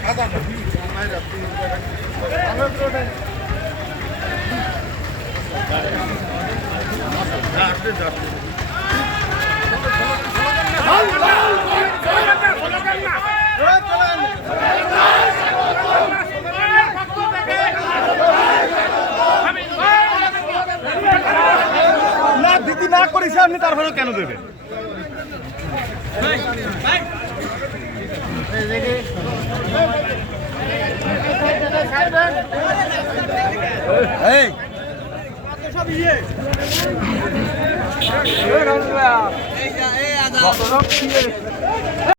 সাদা আমরা না দিদি না করেছে আপনি তারপরে কেন দেবেন? এই এই